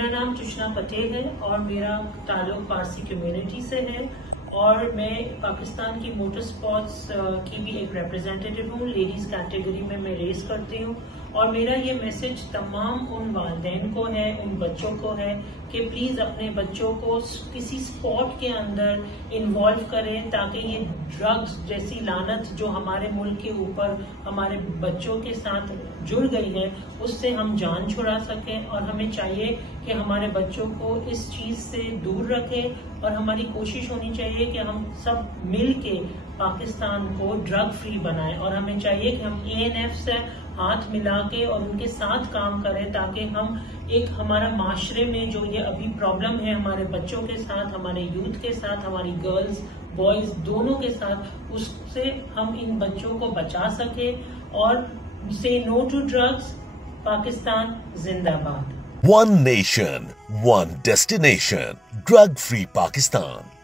میرا نام تشنا پٹیل ہے اور میرا تعلق پارسی کمیونٹی سے ہے اور میں پاکستان کی موٹر سپورٹس کی بھی ایک ریپرزینٹیٹیو ہوں. لیڈیز کیٹیگری میں ریس کرتی ہوں اور میرا یہ میسج تمام ان والدین کو ہے, ان بچوں کو ہے کہ پلیز اپنے بچوں کو کسی سپورٹ کے اندر انوالو کریں تاکہ یہ ڈرگز جیسی لعنت جو ہمارے ملک کے اوپر ہمارے بچوں کے ساتھ جڑ گئی ہے اس سے ہم جان چھڑا سکیں. اور ہمیں چاہیے کہ ہمارے بچوں کو اس چیز سے دور رکھیں اور ہماری کوشش ہونی چاہیے کہ ہم سب مل کے پاکستان کو ڈرگ فری بنائیں اور ہمیں چاہیے کہ ہم ANF سے ہاتھ ملا کے اور ان کے ساتھ کام کریں تاکہ ہم ایک ہمارا معاشرے میں جو یہ ابھی پرابلم ہے ہمارے بچوں کے ساتھ, ہمارے یوتھ کے ساتھ, ہماری گرلز بوائز دونوں کے ساتھ, اس سے ہم ان بچوں کو بچا سکیں. اور say no to drugs. Pakistan زندہ باد. One nation, one destination. Drug free Pakistan.